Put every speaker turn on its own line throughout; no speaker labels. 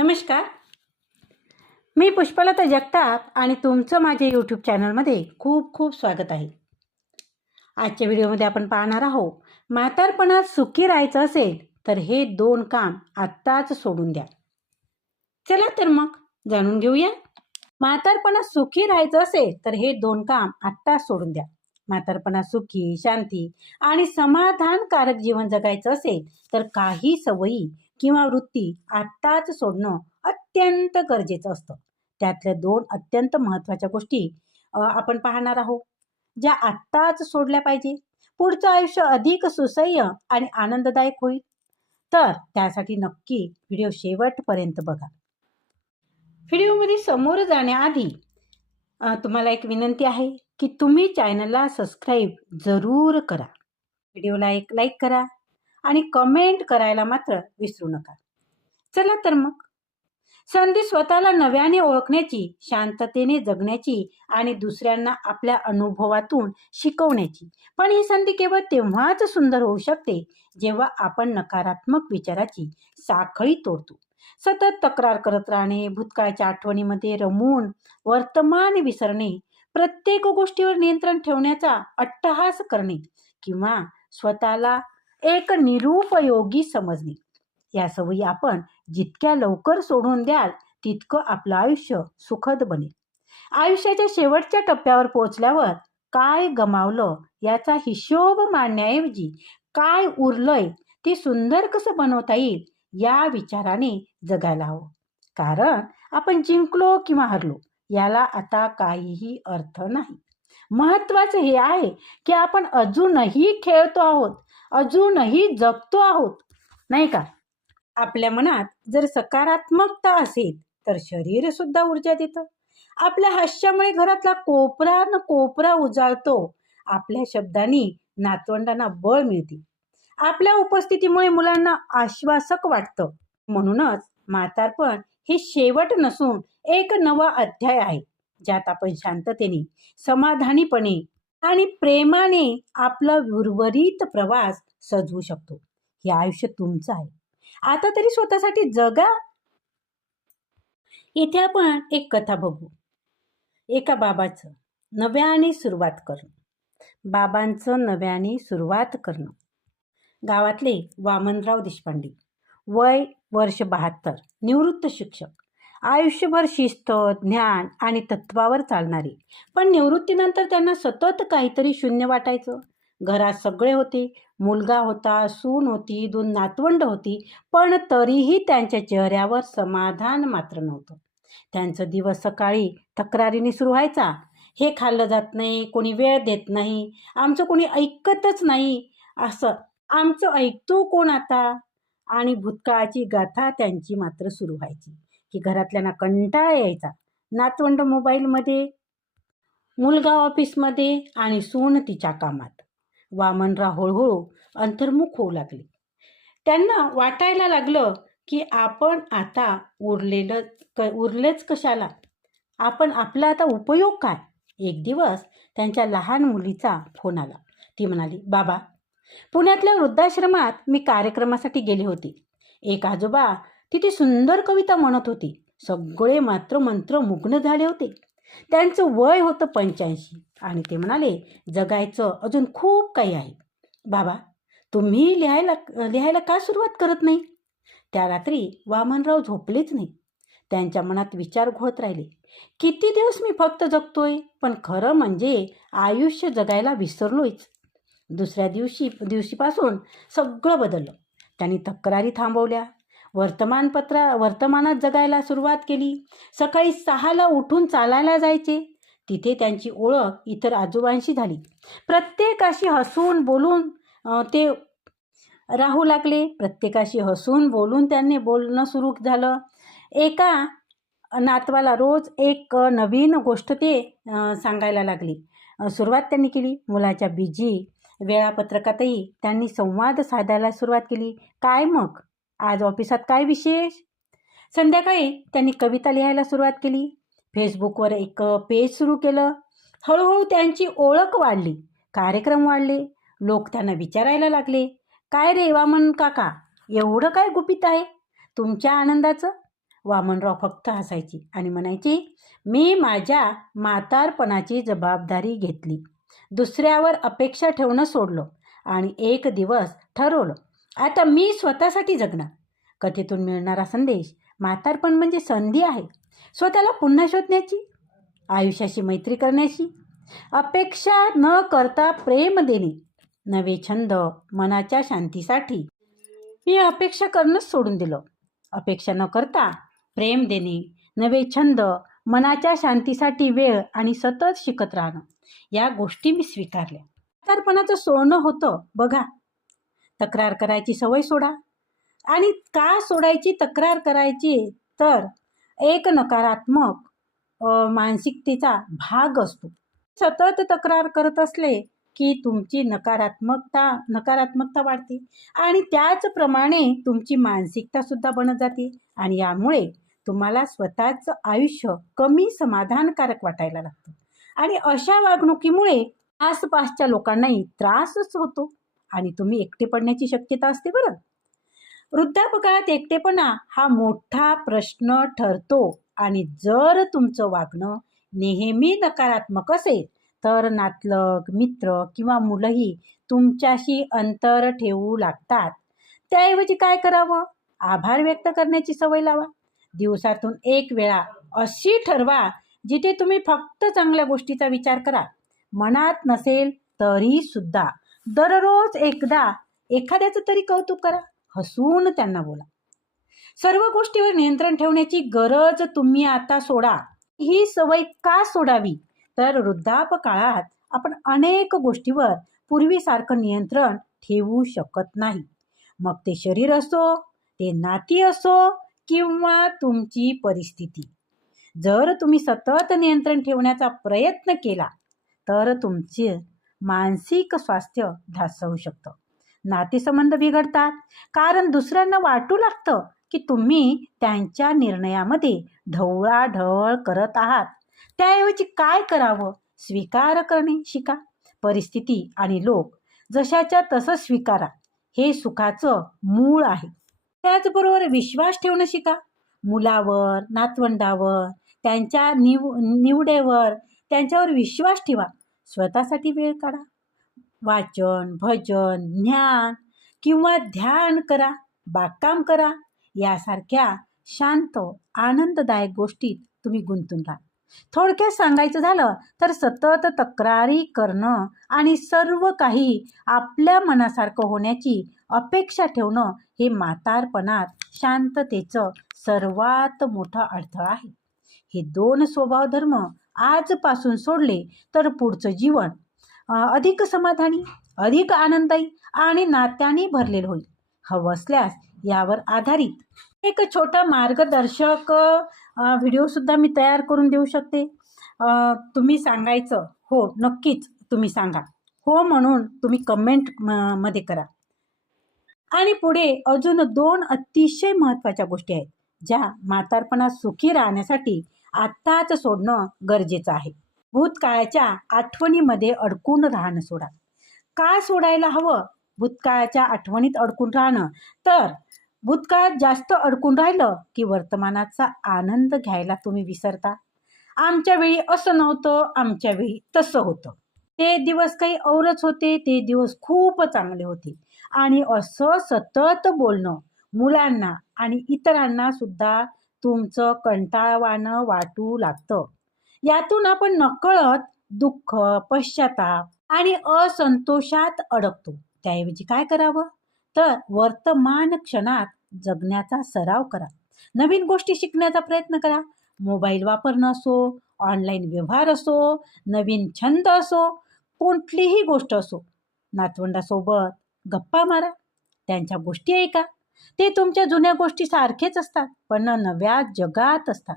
नमस्कार. मी पुष्पलता जगताप आणि तुमचं माझ्या यूट्यूब चॅनलमध्ये खूप खूप स्वागत आहे. आजच्या व्हिडिओमध्ये आपण पाहणार आहोत म्हातारपणात सुखी राहायचं असेल तर हे दोन काम आत्ताच सोडून द्या. चला तर मग जाणून घेऊया. म्हातारपणात सुखी राहायचं असेल तर हे दोन काम आत्ताच सोडून द्या. म्हातारपणा सुखी शांती आणि समाधानकारक जीवन जगायचं असेल तर काही सवयी किंवा वृत्ती आत्ताच सोडणं अत्यंत गरजेचं असतं. त्यातल्या दोन अत्यंत महत्त्वाच्या गोष्टी आपण पाहणार आहोत. ज्या आत्ताच सोडल्या पाहिजे. पुढचं आयुष्य अधिक सुसह्य आणि आनंददायक होईल. तर त्यासाठी नक्की व्हिडिओ शेवटपर्यंत बघा. व्हिडिओमध्ये समोर जाण्याआधी तुम्हाला एक विनंती आहे की तुम्ही चॅनलला सबस्क्राईब जरूर करा. व्हिडिओला एक लाईक करा. आणि कमेंट करायला मात्र विसरू नका. चला तर मग. संधी स्वतःला नव्याने ओळखण्याची शांततेने जगण्याची आणि दुसऱ्यांना आपल्या अनुभवातून शिकवण्याची. पण ही संधी केवळ तेव्हाच सुंदर होऊ शकते जेव्हा आपण नकारात्मक विचाराची साखळी तोडतो. सतत तक्रार करत राहणे भूतकाळच्या आठवणीमध्ये रमून वर्तमान विसरणे प्रत्येक गोष्टीवर नियंत्रण ठेवण्याचा अट्टहास करणे किंवा स्वतःला एक निरुपयोगी समजणे या सवयी आपण जितक्या लवकर सोडून द्याल तितकं आपलं आयुष्य सुखद बनेल. आयुष्याच्या शेवटच्या टप्प्यावर पोहोचल्यावर काय गमावलं याचा हिशोब मांडण्याऐवजी काय उरलंय ते सुंदर कसं बनवता येईल या विचाराने जगायला हवं. कारण आपण जिंकलो किंवा हरलो याला आता काहीही अर्थ नाही. महत्त्वाचं हे आहे की आपण अजूनही खेळतो आहोत अजूनही जगतो आहोत नाही का? आपल्या मनात जर सकारात्मकता असेल तर शरीर सुद्धा ऊर्जा देतं. आपल्या हास्यामुळे घरातला कोपरा न कोपरा उजाळतो. आपल्या शब्दांनी नातवंडांना बळ मिळते. आपल्या उपस्थितीमुळे मुलांना आश्वासक वाटतं. म्हणूनच म्हातारपण हे शेवट नसून एक नवा अध्याय आहे ज्यात आपण शांततेने समाधानीपणे आणि प्रेमाने आपला उर्वरित प्रवास सजवू शकतो. हे आयुष्य तुमचं आहे. आता तरी स्वतःसाठी जगा. इथे आपण एक कथा बघू. एका बाबाचं नव्याने सुरुवात करणं. बाबांचं नव्याने सुरुवात करणं. गावातले वामनराव देशपांडे. वय वर्ष बहात्तर. निवृत्त शिक्षक. आयुष्यभर शिस्त ज्ञान आणि तत्वावर चालणारी. पण निवृत्तीनंतर त्यांना सतत काहीतरी शून्य वाटायचं. घरात सगळे होते मुलगा होता सून होती दोन नातवंड होती पण तरीही त्यांच्या चेहऱ्यावर समाधान मात्र नव्हतं. त्यांचं दिवस सकाळी तक्रारीने सुरू व्हायचा. हे खाल्लं जात नाही कोणी वेळ देत नाही आमचं कोणी ऐकतच नाही असं आमचं ऐकतो कोण आता? आणि भूतकाळाची गाथा त्यांची मात्र सुरू व्हायची. की घरातल्यांना कंटाळा यायचा. नातवंड मोबाईलमध्ये मुलगा ऑफिसमध्ये आणि सून तिच्या कामात. वामनराव हळूहळू अंतर्मुख होऊ लागले. त्यांना वाटायला लागलं की आपण आता उरलेलं क उरलेच कशाला? आपण आपला आता उपयोग काय? एक दिवस त्यांच्या लहान मुलीचा फोन आला. ती म्हणाली बाबा पुण्यातल्या वृद्धाश्रमात मी कार्यक्रमासाठी गेले होते. एक आजोबा तिथे सुंदर कविता म्हणत होती. सगळे मात्र मंत्र मुग्न झाले होते. त्यांचं वय होतं पंच्याऐंशी. आणि ते म्हणाले जगायचं अजून खूप काही आहे. बाबा तुम्ही लिहायला लिहायला का सुरुवात करत नाही? त्या रात्री वामनराव झोपलेच नाही त्यांच्या मनात विचार घोळत राहिले. किती दिवस मी फक्त जगतोय पण खरं म्हणजे आयुष्य जगायला विसरलोयच. दुसऱ्या दिवशी दिवशीपासून सगळं बदललं. त्यांनी तक्रारी थांबवल्या. वर्तमानपत्रा वर्तमानात जगायला सुरुवात केली. सकाळी सहाला उठून चालायला जायचे. तिथे त्यांची ओळख इतर आजोबांशी झाली. प्रत्येकाशी हसून बोलून ते राहू लागले. प्रत्येकाशी हसून बोलून त्यांनी बोलणं सुरू झालं. एका नातवाला रोज एक नवीन गोष्ट ते सांगायला लागली. सुरुवात त्यांनी केली. मुलाच्या बिजी वेळापत्रकातही त्यांनी संवाद साधायला सुरुवात केली. काय मग? आज ऑफिसात काय विशेष? संध्याकाळी त्यांनी कविता लिहायला सुरुवात केली. फेसबुकवर एक पेज सुरू केलं. हळूहळू त्यांची ओळख वाढली. कार्यक्रम वाढले. लोक त्यांना विचारायला लागले. काय रे वामन काका? एवढं काय गुपित आहे? तुमच्या आनंदाचं? वामनराव फक्त हसायची आणि म्हणायची मी माझ्या म्हातारपणाची जबाबदारी घेतली. दुसऱ्यावर अपेक्षा ठेवणं सोडलं आणि एक दिवस ठरवलं. आता मी स्वतःसाठी जगणार. कथेतून मिळणारा संदेश म्हातारपण म्हणजे संधी आहे. स्वतःला पुन्हा शोधण्याची आयुष्याशी मैत्री करण्याची अपेक्षा न करता प्रेम देणे नवे छंद मनाच्या शांतीसाठी मी अपेक्षा करणंच सोडून दिलं. अपेक्षा न करता प्रेम देणे नवे छंद मनाच्या शांतीसाठी वेळ आणि सतत शिकत राहणं या गोष्टी मी स्वीकारल्या. म्हातारपणाचं सोनं होतं बघा. तक्रार करायची सवय सोडा. आणि का सोडायची तक्रार करायची तर एक नकारात्मक मानसिकतेचा भाग असतो. सतत तक्रार करत असले की तुमची नकारात्मकता नकारात्मकता वाढते आणि त्याचप्रमाणे तुमची मानसिकता सुद्धा बनत जाते आणि यामुळे तुम्हाला स्वतःचं आयुष्य कमी समाधानकारक वाटायला लागतं. आणि अशा वागणुकीमुळे आसपासच्या लोकांनाही त्रासच होतो. आणि तुम्ही एकटे पडण्याची शक्यता असते बरं. वृद्धापकाळात एकटेपणा हा मोठा प्रश्न ठरतो आणि जर तुमचं वागणं नेहमी नकारात्मक असेल तर नातलग मित्र किंवा मुलंही तुमच्याशी अंतर ठेवू लागतात. त्याऐवजी काय करावं? आभार व्यक्त करण्याची सवय लावा. दिवसातून एक वेळा अशी ठरवा जिथे तुम्ही फक्त चांगल्या गोष्टीचा विचार करा. मनात नसेल तरी सुद्धा दररोज एकदा एखाद्याचं तरी कौतुक करा हसून त्यांना बोला. सर्व गोष्टीवर नियंत्रण ठेवण्याची गरज तुम्ही आता सोडा. ही सवय का सोडावी? तर वृद्धापकाळात आपण अनेक गोष्टीवर पूर्वीसारखं नियंत्रण ठेवू शकत नाही. मग ते शरीर असो ते नाती असो किंवा तुमची परिस्थिती. जर तुम्ही सतत नियंत्रण ठेवण्याचा प्रयत्न केला तर तुमचे मानसिक स्वास्थ्य ढासळू शकतं. नातेसंबंध बिघडतात. कारण दुसऱ्यांना वाटू लागतं की तुम्ही त्यांच्या निर्णयामध्ये ढवळाढवळ करत आहात. त्याऐवजी काय करावं? स्वीकार करणे शिका. परिस्थिती आणि लोक जशाच्या तसं स्वीकारा. हे सुखाचं मूळ आहे. त्याचबरोबर विश्वास ठेवणं शिका. मुलावर नातवंडावर त्यांच्या निव निवडेवर त्यांच्यावर विश्वास ठेवा. स्वतःसाठी वेळ काढा. वाचन भजन ज्ञान किंवा ध्यान करा बागकाम करा यासारख्या शांत आनंददायक गोष्टीत तुम्ही गुंतून राहा. थोडक्यात सांगायचं झालं तर सतत तक्रारी करणं आणि सर्व काही आपल्या मनासारखं होण्याची अपेक्षा ठेवणं हे म्हातारपणात शांततेचं सर्वात मोठा अडथळा आहे. हे दोन स्वभावधर्म आजपासून सोडले तर पुढचं जीवन. अधिक समाधानी अधिक आनंदायी आणि नात्याने भरलेलं होईल. हवं असल्यास यावर आधारित एक छोटा मार्गदर्शक व्हिडिओसुद्धा मी तयार करून देऊ शकते. तुम्ही सांगायचं हो नक्कीच तुम्ही सांगा. हो म्हणून तुम्ही कमेंट म- मध्ये करा. आणि पुढे अजून दोन अतिशय महत्त्वाच्या गोष्टी आहेत ज्या म्हातारपणात सुखी राहण्यासाठी आत्ताच सोडणं गरजेचं आहे. भूतकाळाच्या आठवणीमध्ये अडकून राहणं सोडा. काय सोडायला हवं? भूतकाळाच्या आठवणीत अडकून राहणं. तर भूतकाळात जास्त अडकून राहिलं की वर्तमानाचा आनंद घ्यायला तुम्ही विसरता. आमच्या वेळी असं नव्हतं आमच्या वेळी तसं होतं. ते दिवस काही औरच होते ते दिवस खूप चांगले होते. आणि असं सतत बोलणं मुलांना आणि इतरांना सुद्धा तुमचं कंटाळवाणं वाटू लागतं. यातून आपण नकळत दुःख पश्चाताप आणि असंतोषात अडकतो. त्याऐवजी काय करावं? तर वर्तमान क्षणात जगण्याचा सराव करा. नवीन गोष्टी शिकण्याचा प्रयत्न करा. मोबाईल वापरणं असो ऑनलाईन व्यवहार असो नवीन छंद असो कोणतीही गोष्ट असो नातवंडासोबत गप्पा मारा. त्यांच्या गोष्टी ऐका. ते तुमच्या जुन्या गोष्टी सारखेच असतात पण नव्या जगात असतात.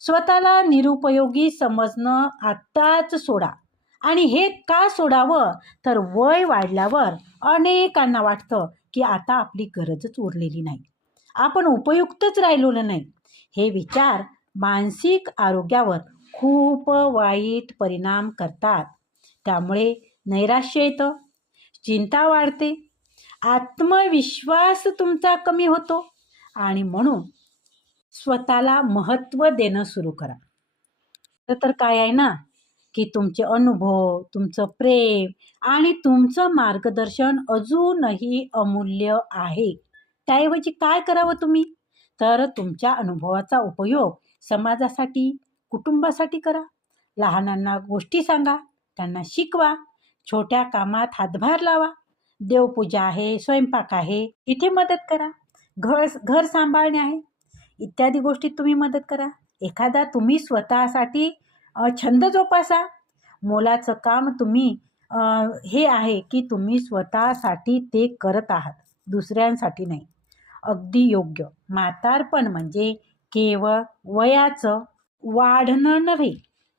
स्वतःला निरुपयोगी समजणं आत्ताच सोडा. आणि हे का सोडावं? तर वय वाढल्यावर अनेकांना वाटतं की आता आपली गरजच उरलेली नाही. आपण उपयुक्तच राहिलेलो नाही. हे विचार मानसिक आरोग्यावर खूप वाईट परिणाम करतात. त्यामुळे नैराश्य येतं. चिंता वाढते. आत्मविश्वास तुमचा कमी होतो. आणि म्हणून स्वतःला महत्त्व देणं सुरू करा. तर काय आहे ना की तुमचे अनुभव तुमचं प्रेम आणि तुमचं मार्गदर्शन अजूनही अमूल्य आहे. त्याऐवजी काय करावं तुम्ही? तर तुमच्या अनुभवाचा उपयोग समाजासाठी कुटुंबासाठी करा. लहानांना गोष्टी सांगा त्यांना शिकवा. छोट्या कामात हातभार लावा. देवपूजा आहे स्वयंपाक आहे इथे मदत करा. घर घर सांभाळणे आहे. इत्यादी गोष्टीत तुम्ही मदत करा. एखादा तुम्ही स्वतःसाठी छंद जोपासा. मोलाचं काम तुम्ही हे आहे की तुम्ही स्वतःसाठी ते करत आहात. दुसऱ्यांसाठी नाही. अगदी योग्य. म्हातारपण म्हणजे केवळ वयाचं वाढणं नव्हे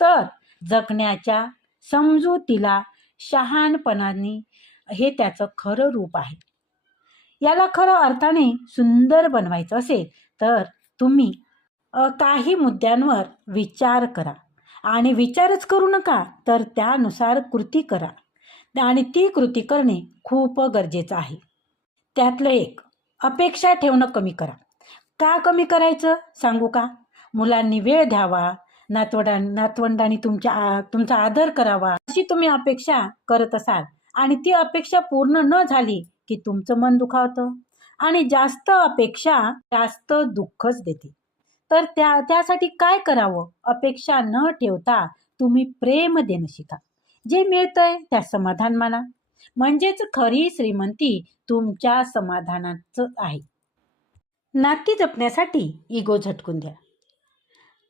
तर जगण्याच्या समजुतीला शहाणपणाने हे त्याचं खरं रूप आहे. याला खरं अर्थाने सुंदर बनवायचं असेल तर तुम्ही काही मुद्द्यांवर विचार करा. आणि विचारच करू नका तर त्यानुसार कृती करा. आणि ती कृती करणे खूप गरजेचं आहे. त्यातलं एक अपेक्षा ठेवणं कमी करा. का कमी करायचं सांगू का? मुलांनी वेळ द्यावा नातवडां नातवंडांनी तुमच्या आ- तुमचा आदर करावा अशी तुम्ही अपेक्षा करत असाल आणि ती अपेक्षा पूर्ण न झाली की तुमचं मन दुखावतं. आणि जास्त अपेक्षा जास्त दुःखच देते. तर त्या त्यासाठी काय करावं? अपेक्षा न ठेवता तुम्ही प्रेम देणं शिका. जे मिळतंय त्या समाधान माना. म्हणजेच खरी श्रीमंती तुमच्या समाधानाचं आहे. नाती जपण्यासाठी इगो झटकून द्या.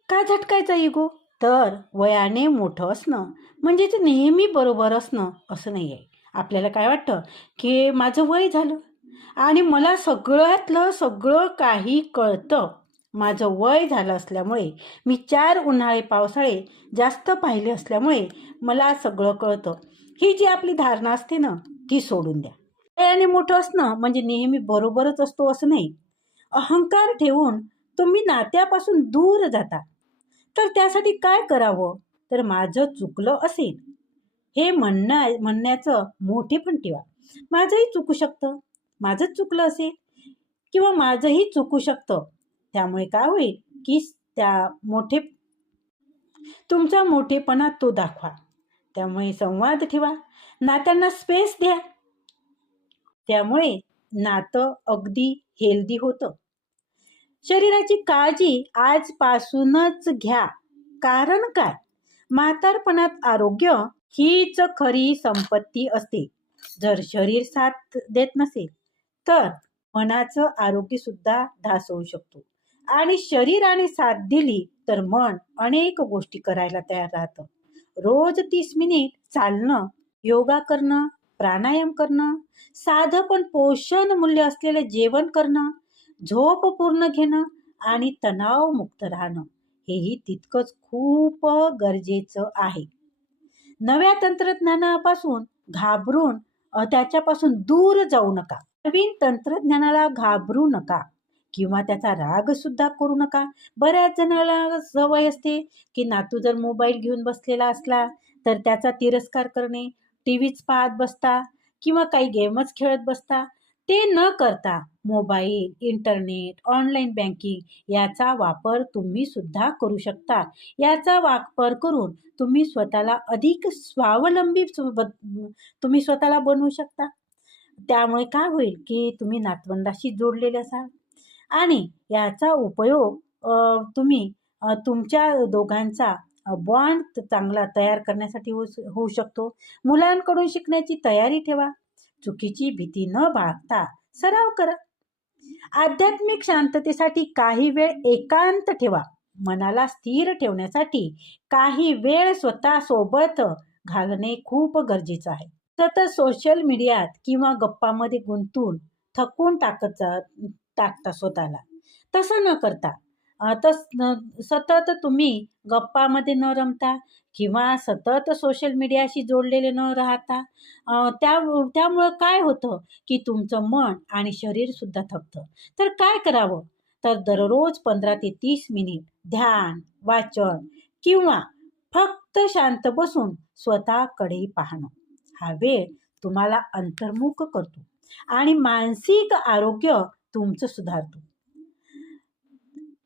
का झटकायचा इगो? तर वयाने मोठं असणं म्हणजेच नेहमी बरोबर असणं असं नाही आहे आपल्याला काय वाटतं? की माझं वय झालं. आणि मला सगळ्यातलं सगळं काही कळतं. माझं वय झालं असल्यामुळे मी चार उन्हाळे पावसाळे जास्त पाहिले असल्यामुळे मला सगळं कळतं. ही जी आपली धारणा असते ना ती सोडून द्या. वयाने मोठं असणं म्हणजे नेहमी बरोबरच असतो असं नाही. अहंकार ठेवून तुम्ही नात्यापासून दूर जाता. तर त्यासाठी काय करावं? तर माझं चुकलं असेल. हे म्हणणं म्हणण्याचं मोठे पण ठेवा माझंही चुकू शकतं. माझंच चुकलं असेल किंवा माझंही चुकू शकतं. त्यामुळे काय होईल? की त्या मोठे तुमचा मोठेपणा तो दाखवा. त्यामुळे संवाद ठेवा. नात्यांना स्पेस द्या. त्यामुळे नातं अगदी हेल्दी होतं. शरीराची काळजी आजपासूनच घ्या. कारण काय? म्हातारपणात आरोग्य हीच खरी संपत्ती असते. जर शरीर साथ देत नसेल तर मनाचं आरोग्य सुद्धा ढासळू शकतो. आणि शरीराने साथ दिली तर मन अनेक गोष्टी करायला तयार राहतं. रोज तीस मिनिट चालणं योगा करणं प्राणायाम करणं साधं पण पोषण मूल्य असलेलं जेवण करणं झोप पूर्ण घेणं आणि तणावमुक्त राहणं हेही तितकंच खूप गरजेचं आहे. नव्या तंत्रज्ञानापासून घाबरून त्याच्यापासून दूर जाऊ नका. नवीन तंत्रज्ञानाला घाबरू नका किंवा त्याचा राग सुद्धा करू नका. बऱ्याच जणाला सवय असते की नातू जर मोबाईल घेऊन बसलेला असला तर त्याचा तिरस्कार करणे टी व्हीच पाहत बसता किंवा काही गेमच खेळत बसता ते न करता मोबाईल इंटरनेट ऑनलाईन बँकिंग याचा वापर तुम्ही सुद्धा करू शकता. याचा वापर करून तुम्ही स्वतःला अधिक स्वावलंबी ब- तुम्ही स्वतःला बनवू शकता. त्यामुळे काय होईल की तुम्ही नातवंडाशी जोडलेले असाल. आणि याचा उपयोग तुम्ही तुमच्या दोघांचा बॉन्ड चांगला तयार करण्यासाठी होऊ होऊ शकतो. मुलांकडून शिकण्याची तयारी ठेवा. चुकीची भीती न बाळगता सराव करा. आध्यात्मिक शांततेसाठी काही वेळ एकांत ठेवा. मनाला स्थिर ठेवण्यासाठी काही वेळ स्वतः सोबत घालणे खूप गरजेचं आहे. सतत सोशल मीडियात किंवा गप्पामध्ये गुंतून थकून टाकत जा टाकता स्वतःला. तसं न करता तस सतत तुम्ही गप्पामध्ये न रमता किंवा सतत सोशल मीडियाशी जोडलेले न राहता त्या त्यामुळं काय होतं की तुमचं मन आणि शरीरसुद्धा थकतं. तर काय करावं? तर दररोज पंधरा ते तीस मिनिट ध्यान वाचन किंवा फक्त शांत बसून स्वतःकडे पाहणं. हा वेळ तुम्हाला अंतर्मुख करतो आणि मानसिक आरोग्य तुमचं सुधारतो.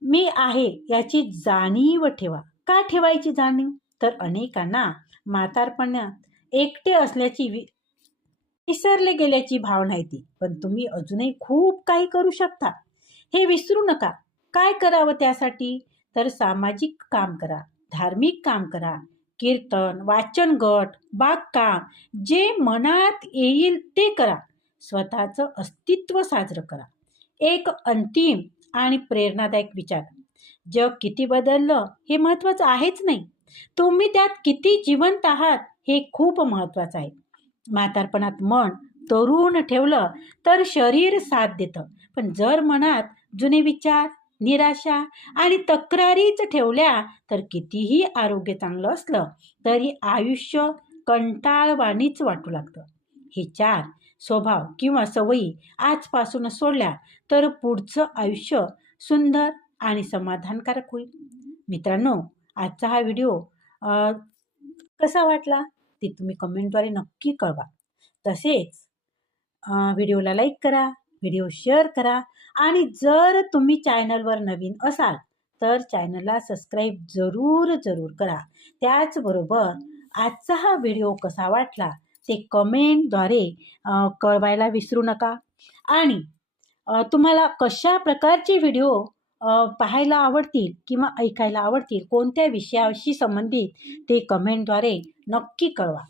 मी आहे याची जाणीव ठेवा. का ठेवायची जाणीव? तर अनेकांना म्हातारपणात एकटे असल्याची वि विसरले गेल्याची भावना येते. पण तुम्ही अजूनही खूप काही करू शकता. हे विसरू नका. काय करावं त्यासाठी? तर सामाजिक काम करा धार्मिक काम करा. कीर्तन वाचन गट बागकाम जे मनात येईल ते करा. स्वतःचं अस्तित्व साजरं करा. एक अंतिम आणि प्रेरणादायक विचार. जग किती बदललं हे महत्त्वाचं आहेच नाही. तुम्ही त्यात किती जिवंत आहात हे खूप महत्त्वाचं आहे. म्हातारपणात मन तरुण ठेवलं तर शरीर साथ देतं. पण जर मनात जुने विचार निराशा आणि तक्रारीच ठेवल्या तर कितीही आरोग्य चांगलं असलं तरी आयुष्य कंटाळवाणीच वाटू लागतं. हे चार स्वभाव किंवा सवयी आजपासून सोडल्या तर पुढचं आयुष्य सुंदर आणि समाधानकारक होईल. मित्रांनो आजचा हा व्हिडिओ कसा वाटला ते तुम्ही कमेंटद्वारे नक्की कळवा. तसेच व्हिडिओला लाईक करा व्हिडिओ शेअर करा आणि जर तुम्ही चॅनलवर नवीन असाल तर चॅनलला सबस्क्राईब जरूर जरूर करा. त्याचबरोबर आजचा हा व्हिडिओ कसा वाटला ते कमेंटद्वारे कळवायला विसरू नका. आणि तुम्हाला कशा प्रकारचे व्हिडिओ पाहायला आवडतील किंवा ऐकायला आवडतील कोणत्या विषयाशी संबंधित ते कमेंटद्वारे नक्की कळवा.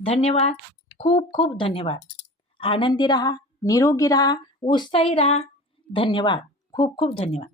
धन्यवाद. खूप खूप धन्यवाद. आनंदी राहा निरोगी राहा उत्साही राहा. धन्यवाद. खूप खूप धन्यवाद.